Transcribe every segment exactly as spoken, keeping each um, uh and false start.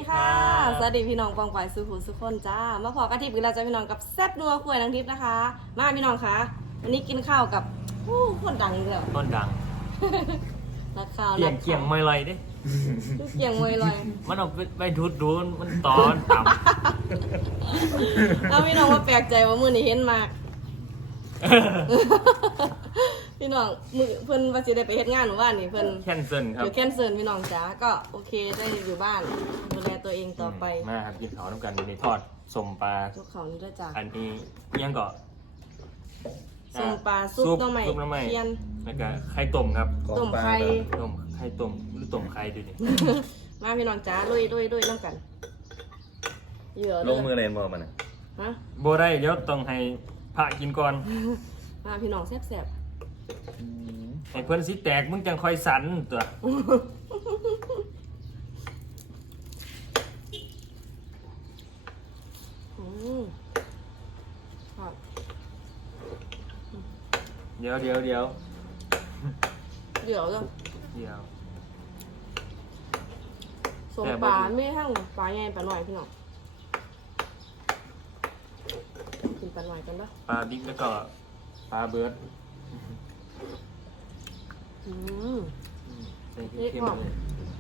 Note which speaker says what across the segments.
Speaker 1: ค่ะสวัสดีพี่น้องปองปายสุขุสุขคนจ้ามาพอกันทิพย์กันแล้วจ้าพี่น้องกับแซ่บนัวคุยนางทิพย์นะคะมาพี่น้องคะวันนี้กินข้าวกับผู้คนดังเลย
Speaker 2: ต้นดัง
Speaker 1: นักข่าว
Speaker 2: เกี่ยงเกี่ยงไม่ลอยดิ
Speaker 1: ลูกเกี่ยงมวยลอย
Speaker 2: มันเอาไปไปทุดดูนมันตอนต่
Speaker 1: เอาพี่น้องว่าแปลกใจว่ามือนี้เห็นมาก
Speaker 2: ำ
Speaker 1: พี่น้องมือเพิ่นว่าจะได้ไปเฮ็ดงานหรือว่านี่เพิ่น
Speaker 2: แคนเซิลครับ
Speaker 1: อยู่แคนเซิลพี่น้องจ้าก็โอเคได้อยู่บ้านดูแลตัวเองต่อไป
Speaker 2: มาครับกินเขาวน้ำกันอยู่ในทอดสมปลา
Speaker 1: ทุกเขานี่ด้วยจ้า
Speaker 2: อันนี้ยังก็
Speaker 1: ส้มปลาซุปหน่อไม้
Speaker 2: ซุปหน้ำไม้
Speaker 1: เทียน
Speaker 2: แล้วก็ไข่ต้มครับ
Speaker 1: ต้มไข่
Speaker 2: ต้มไข่ต้มหรือต้มไข่ดูดิ
Speaker 1: มาพี่น้องจ้าลุยลุยลุยน้ำกันเหยื่อ
Speaker 3: ล
Speaker 1: เด้
Speaker 3: งมือ
Speaker 1: อ
Speaker 3: อะไรบอกมันนะ
Speaker 1: ฮะ
Speaker 2: โบได้เดี๋ยวต้องให้พระกินก่อน
Speaker 1: มาพี่น้องแซ่บ
Speaker 2: ให้เพื่อนสิแตกมึงจังคอยสันตัว
Speaker 1: ๆอืมครับ
Speaker 2: เดี๋ยวเดี๋ยวเดี๋ยว
Speaker 1: เหยื่อเด้อ
Speaker 2: เดี๋ยว
Speaker 1: สมปลาไม่ทั้งปลาใหญ่ปลาหน่อยพี่น้องกินปลาหน่อยกันเด้อ
Speaker 2: ปลาบิ๊กแล้วก็ปลาเบิร์ด
Speaker 1: อืม
Speaker 2: ใส่เข้มๆเลย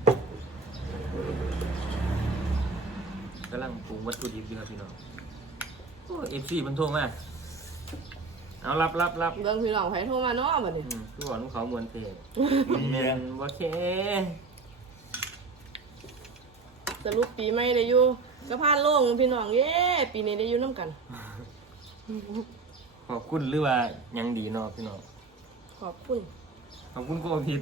Speaker 2: กำลังปรุงวัตถุดิบอยู่ครับพี่น้องโอ้เอฟซีมันโทรมาเอารับรับรับ
Speaker 1: เรื่องพี่น้องไผโทรมาเนาะบัดนี้
Speaker 2: อืมทุกคนเขามวนเพลงเนียนว่าเค
Speaker 1: สรุปปีใหม่ได้อยู่กระพานโล่งพี่น้องเย้ปีนี้ได้อยู่น้ำกัน
Speaker 2: ขอบคุณหรือว่ายังดีเนาะพี่น้อง
Speaker 1: ขอบคุณ
Speaker 2: ขอบคุณก็ผิด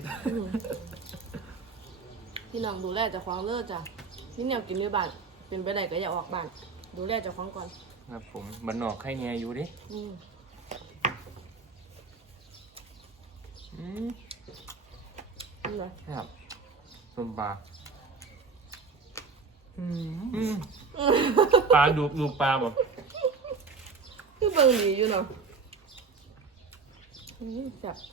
Speaker 1: พี่น้องดูแลเจ้าของเลิศจ้ะพี่แนวกินในบ้านเป็นไปได้ก็อย่าออกบ้าน ดูแลเจ้าของก่อน
Speaker 2: ครับผมบันนอกไข่แง่อยู่ดิ
Speaker 1: อืม
Speaker 2: อืม
Speaker 1: นี่เลย
Speaker 2: ครับสมปลาอืมปลาดูดูปลาบ่
Speaker 1: คือเบิ่งดีอยู่เนาะอืมแซ่บ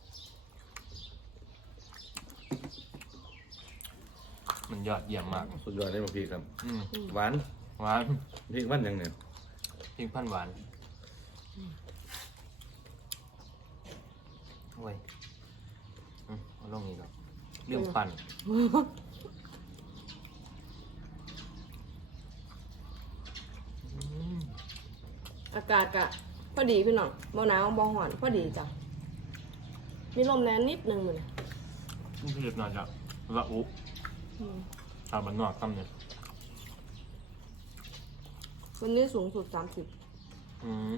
Speaker 2: มันยอดเยี่ยมมาก
Speaker 3: สุดยอดได้มาพี่ครับ
Speaker 2: อืม
Speaker 3: หวาน
Speaker 2: หวาน
Speaker 3: พี่วันยังเนี่ย
Speaker 2: พริกพันหวานโอ้ยอืมเอาลงนี่ก่อนเรื่องปั่น
Speaker 1: อากาศกะพอดีพี่น้องบ่หนาวบ่ร้อนพอดีจ้ะมีลมแรงนิดนึงมื้อนี้
Speaker 2: นี่คือหน่อยจะละอุ
Speaker 1: อืม
Speaker 2: ชาวบ้านนอกทำเนี่ย
Speaker 1: วันนี้สูงสุดสามสิบ
Speaker 2: อืม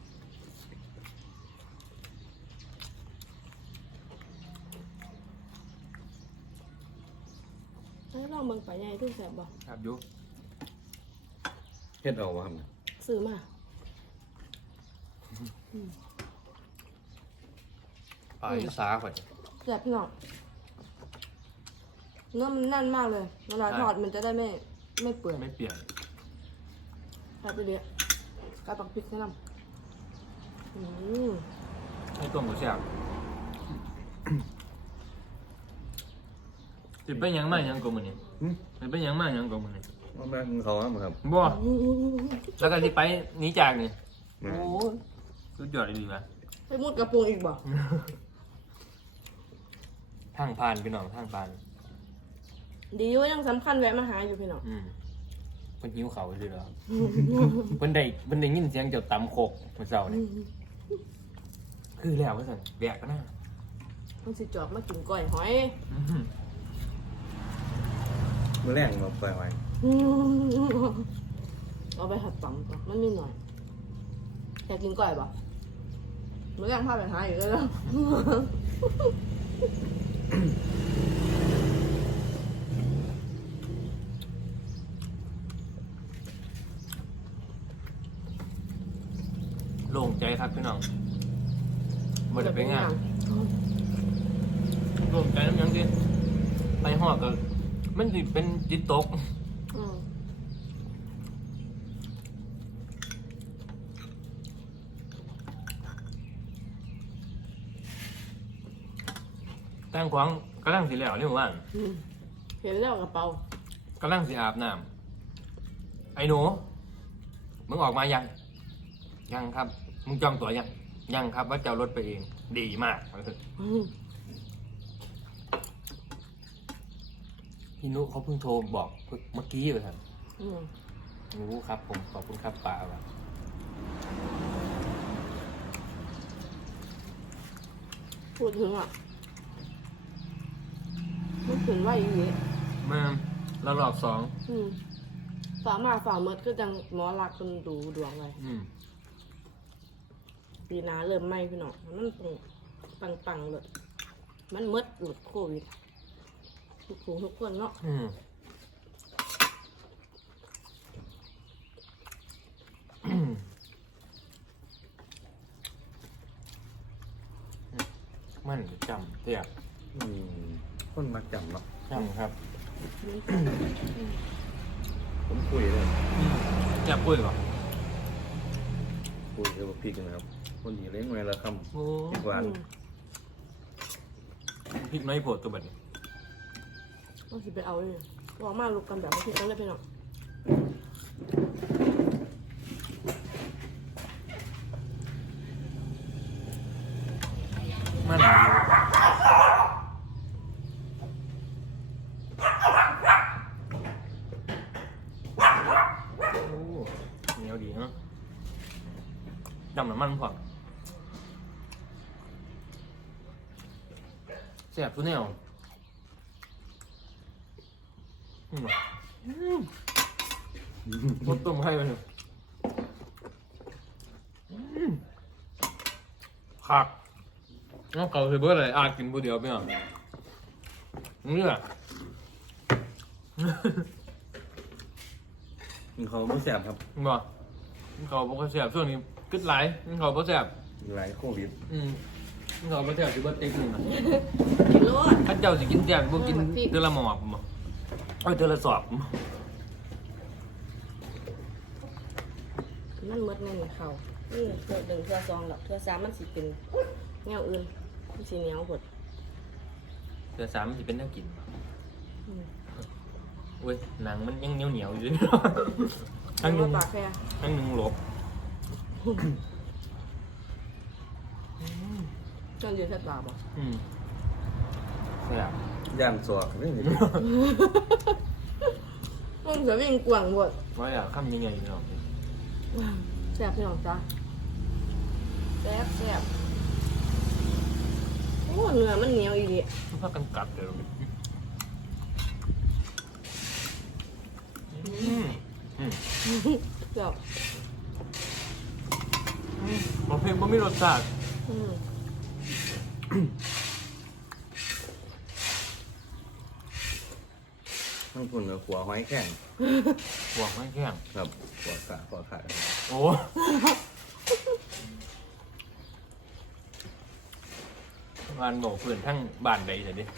Speaker 1: ให้ลองเบิ่งปลาใหญ่ที่แซ่บบ่
Speaker 2: ครับอยุ
Speaker 3: เฮ็ดเอาวะครับ
Speaker 1: ซื้อมา
Speaker 2: ปลายุสาข่อย
Speaker 1: แซ่บพี่น้องเนื้อมันแน่นมากเลยเวลาทอดมันจะได้ไม่ไม่เปื่อย
Speaker 2: ไม่เปลี่ยน
Speaker 1: แซ่บไปเลยกระปักพริกแนะนำอืม
Speaker 2: ให้ต้มกับแซ่บติดไปหยังมาหยังกว่ามื้อนี้
Speaker 3: หึ
Speaker 2: ติดไปหยังมาหยังกว่ามื้อนี้
Speaker 3: ว่าแม่งเขาครับครับ
Speaker 2: บ่แล้วก็ที่ไปหนี้จากนี่
Speaker 3: แม่
Speaker 2: โอ้ยสุดยอดดีว่ะ
Speaker 1: ไปมุดกระปุงอีกบ่
Speaker 2: ทางผ่านพี่น้องทางผ่าน
Speaker 1: ดีอยู่ยังสำคัญแวะมาหาอยู่พี่น้อง
Speaker 2: อืมเพิ่นหิวเขาวซื่อๆแล้วเพิ่นได้เพิ่นได้ยินเสียงเจ้าตำโคกเมื่อเช้านี่คือแล้วว่าซั่นแบกกันนะ
Speaker 1: ต้องสิจอบมากินก้อยหอย
Speaker 2: อื้อหือ
Speaker 3: มือแรงเราปล่อยไว้
Speaker 1: เอาไปหัดต่ำก่อนมันนิดหน่อยอยากกินก้อยบ่มื้อแรงพาไปหาอีกแล้ว
Speaker 2: โล่งใจครับพี่น้องบ่ได้ไปงานโล่งใจน้ำยังดิไปฮอดก็มันสิเป็นจิตตก
Speaker 1: อืม
Speaker 2: ตั้งขวางกำลังสิแล้วนี่ว่า
Speaker 1: อืมเห็นแล้วกระเป๋า
Speaker 2: กำลังสิอาบน้ำไอ้หนูมึงออกมายังยังครับมึงจองตั๋วยังยังครับว่าจะเอารถไปเองดีมาก
Speaker 1: อืม
Speaker 2: พี่นุเขาเพิ่งโทรบอกเมื่อกี้เลยครับ
Speaker 1: อืม
Speaker 2: รู้ครับผมขอบคุณครับป้าครับ
Speaker 1: พูดถึงอ่ะมันถึงว่าอย่างนี้
Speaker 2: มาเราหลอกสอง
Speaker 1: อืมฝามาฝาเมดก็จังหมอรักคนดูดวงไว้
Speaker 2: อืม
Speaker 1: ปีหนาเริ่มไหม้พี่น้องมันปังปังๆเลยมันเมดหลุดโควิดทุกคนทุกคนเนาะ
Speaker 2: อืมอืมมันจำเตียบ
Speaker 3: อืมคนมักจำเนาะ
Speaker 2: จำครับ
Speaker 3: ผมคุยเลย
Speaker 2: อืมจะปุ้ยก่อน
Speaker 3: คุยกับพริกนะครับคนนี้เลี้ยงไว้ละคำ
Speaker 2: โอ้
Speaker 3: พริกหวาน
Speaker 2: พริกน้อยโผล่ตัวแบบนี้
Speaker 1: ต้องสิไปเอาเลยลองมาลุกกันแบบไม่คิดแล้วเลยพี่น้อง
Speaker 2: มันดีโอ้เหนียวดีเนาะจำน้ำมันพอแซ่บทุกแนวอืมรสต้มให้ไปเลยอืมผักน้องเก่าคือเบอร์อะไรอาจกินผู้เดียวไม่เอานี่แหละ
Speaker 3: กินเขาไม่แสบครับ
Speaker 2: บ่เขาบอกว่าแซ่บช่วงนี้กึดไหลายเขาบอกแซ่บ
Speaker 3: หลายโควิด
Speaker 2: อืมเขาบอกแซ่บสิบ่ติ๊กหนึงอะ
Speaker 1: กินรส
Speaker 2: ถ้าเจ้าสิกินแซ่บบ่กิน
Speaker 1: เออพริก
Speaker 2: เดือนละหมอบบ่เอ้ยเดือนละสอบ
Speaker 1: มันเมดแน่นเขานี่เทือหนึ่งเทือสองหรอกเทือสามมันสิเป็นแนวอื่นมันสิเหนียวหด
Speaker 2: เดือนสามมันสิเป็นแนวกิน
Speaker 1: อืม
Speaker 2: เว้ยหนังมันยังเหนียวเหนียวๆอยู่ เลยทั้งห
Speaker 1: เอา
Speaker 2: นึ่ง
Speaker 1: มาปากแค่
Speaker 2: ทั้งหนึ่งหลบ
Speaker 1: จนเดือดแทบตาบ่
Speaker 2: อืมแซ่บ
Speaker 3: ย่านสวกนี่นี่
Speaker 1: มันจะวิ่งกว่างหมด
Speaker 2: ว่าอยากคำยังไงเนาะ
Speaker 1: แซ่บพี่น้องจ้าแซ่บแซ่บโอ้เนื้อมันเหนียวอีก
Speaker 2: มันพากันกัดเลยอืมอืม
Speaker 1: เจ้า
Speaker 2: บ่เผ็ดบ่มีรสชาติ
Speaker 1: อืม
Speaker 3: ทั้งคนกับขัวหอยแข็ง
Speaker 2: หัวไม่แข็ง
Speaker 3: ครับขัวขาขัวขาครับ
Speaker 2: โอ้งานบอกเพื่อนทั้งบ้านใดเถอะดิ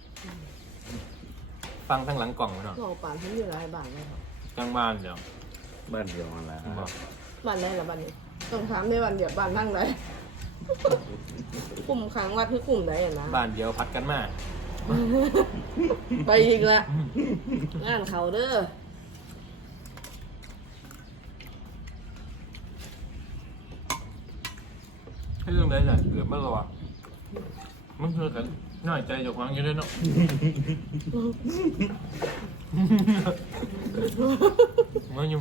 Speaker 2: ฟังทั้งหลังกล่องเนาะ
Speaker 1: เราป่านทั้งอยู่หลายบ้านเลยครับ
Speaker 2: กลางบ้านเดี๋ยว
Speaker 3: บ้านเดียวนั่นแหละ
Speaker 2: บอก
Speaker 1: บ้านไหนล่ะบ้านนี้ต้องถามในบ้านเดียวบ้านนั่งไหนกลุ่มขังวัดคือกลุ่มไหนอะนะ
Speaker 2: บ้านเดียวพัดกันมา
Speaker 1: ไปอีกละงานเขาเด้อ
Speaker 2: ให้เรื่องใดใหญ่เกือบไม่รอดมันคือกันน้อยใจจากฟังอยู่ด้วยเนาะ มายุ่ง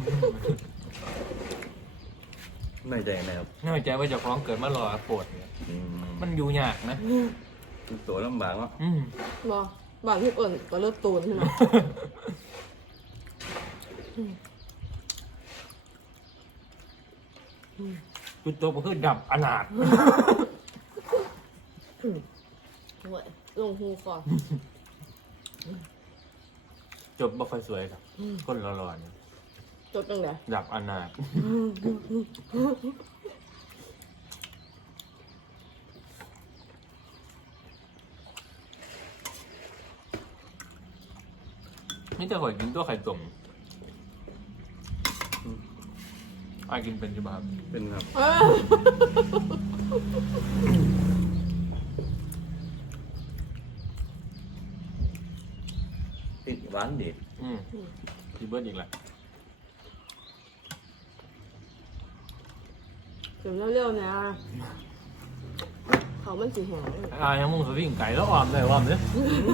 Speaker 3: ในใจนะครับ
Speaker 2: น้อยใจว่าเจะฟ้าของเกิดมารอปวดเนี่ย
Speaker 3: อืม
Speaker 2: มันอยู่ยากนะ
Speaker 3: ตัวลำบากเนาะ
Speaker 2: อืม
Speaker 1: บอบ้านที่เอิ่นก็เลิกตูนใช่ไหม
Speaker 2: จุดตัวก็คือดับอนาถ
Speaker 1: โอ้ยลงหูคอ
Speaker 2: จบบ่ค่อยสวยครับคนรอๆเนี่ย
Speaker 1: จดจังได
Speaker 2: ดับอนาถนี่จะข่อยกินตัวไข่ต้มอายกินเป็นใช่ไหมครับ
Speaker 3: เป็นครับ
Speaker 1: เอ้ย
Speaker 3: ติดหวานเด็ด
Speaker 2: อืมพี่เบิร์ดอีกแล้ว
Speaker 1: ถึงเร็วๆเนี่ยเขามันสีแห้งเลย
Speaker 2: อ่ายังมึงสวิ่งไก่แล้วอ่อมเลยอ่อมเนี่ย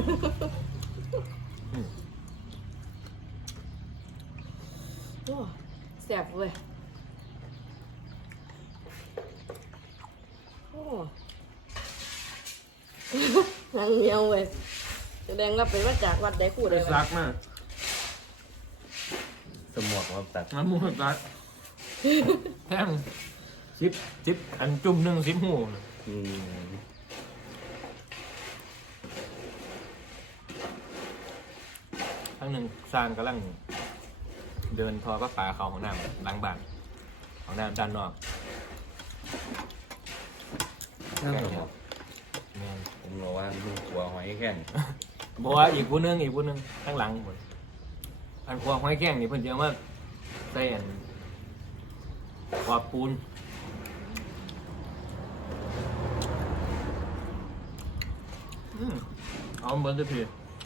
Speaker 1: โอ้แซ่บเว้ยโอ้ นางเมียวเว้ยแสดงว่าเป็นมาจากวัดใดคู่
Speaker 2: ไป
Speaker 1: เลย
Speaker 2: ซักมา
Speaker 3: สมองครับตัด
Speaker 2: น้ำมูกซักแท่งซิปซิปอันจุ่มหนึ่งซิปหูน่ะ
Speaker 3: อืม
Speaker 2: ทั้งหนึ่งสร้างกำลังเดินพอก็ป่าเขาของน้ำล้างบ้านของน้ำด้านนอก
Speaker 3: น่าสมอง
Speaker 2: แม่น
Speaker 3: ผมบอกว่าลูกหัวหอยแข้ง
Speaker 2: บอกว่าอีกผู้หนึงอีกผู้หนึงข้างหลังหมดอันพวกห้อยแข้งนี่เพิ่นเยอะมากใส่อันขอบปูนอืมเอาเบิร์ดพี่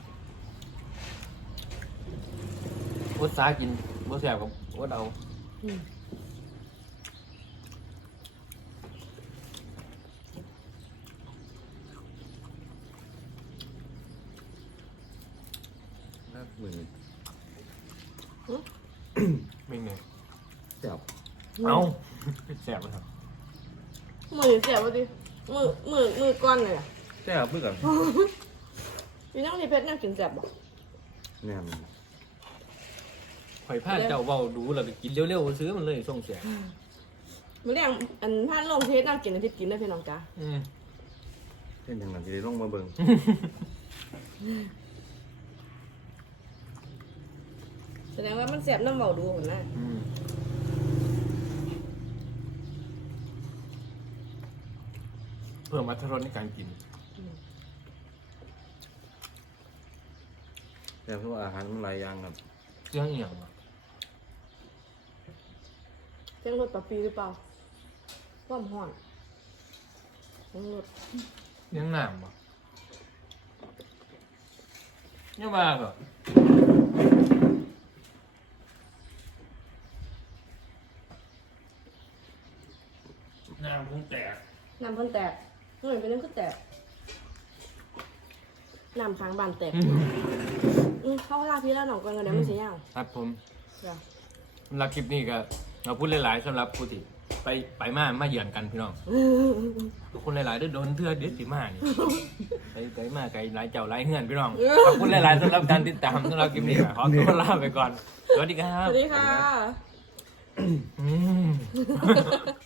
Speaker 2: วดสากินวดแสบกับวดเอา
Speaker 1: อืม
Speaker 3: น่ามือ
Speaker 2: ไม่เหนื่อย
Speaker 3: เจ็บ
Speaker 2: เอาแสบเลยครับ
Speaker 1: มือแซ่บวะดิมือมือมือก้อนเลยอะ
Speaker 3: เจ็บเพื่อกัน
Speaker 1: พี่น้องนี่เพชรน่ากินแซ่บบ่
Speaker 3: แน่น
Speaker 2: ข่อยพลาดเจ้าเบาดูแล้วก็กินเร็วๆซื้อมันเลยส่งเสีย
Speaker 1: มื้อแรงอันพานลงเพชรน่ากินอาทิตย์กินได้พี่น้องจ้า
Speaker 2: อืม
Speaker 3: เช่นอย่างนั้นที่ได้ลงมาเบิ่ง
Speaker 1: แสดงว่ามันแซ่บน้ำเบาดูหุ่นนะ
Speaker 2: อืมเพิ่มอรรถรสในการกิน
Speaker 3: แต่เพราะว่าอาหารมันหลายอย่างครับ
Speaker 2: เครื่องเอียงวะ
Speaker 1: เส้นรสปลาปีหรือเปล่าความห่อนของรส
Speaker 2: เครื่องน้ำวะเนี่ยมาเหรอน้ำคงแตก
Speaker 1: น้ำเพิ่นแตกเฮ้ยเป็นน้ำคือแตกน้ำค้างบานแตกอืมเข้าลาพี่แล้วหนองก่อนกันเดี๋ยวมันเสียยาว
Speaker 2: ครับผม
Speaker 1: จ้ะ
Speaker 2: สำหรับคลิปนี้ก็เราพูดหลายๆสำหรับผู้ที่ไปไปมามาเยือนกันพี่น้องคนหลายๆได้โดนเทื่อเด็ดสิมานี่ไปไปมาไกลหลายเจ้าหลายเฮือนพี่น้องขอบคุณหลายๆสำหรับการติดตามสำหรับคลิปนี้ขอตัวลาไปก่อนสวัสดีครั
Speaker 1: ส
Speaker 2: บ
Speaker 1: วัสดีค่ะ
Speaker 2: อืม